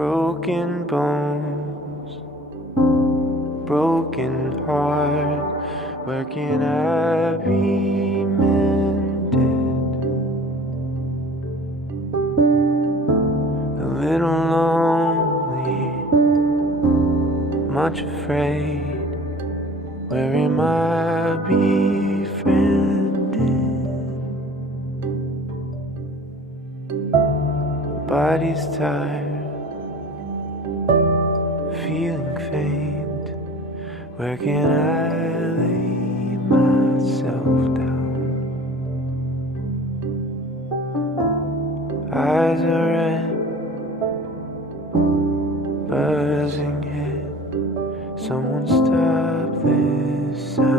broken bones, broken heart. Where can I be mended? A little lonely, much afraid. Where am I befriended? Body's tired, feeling faint. Where can I lay myself down? Eyes are red, buzzing head. Someone stop this sound.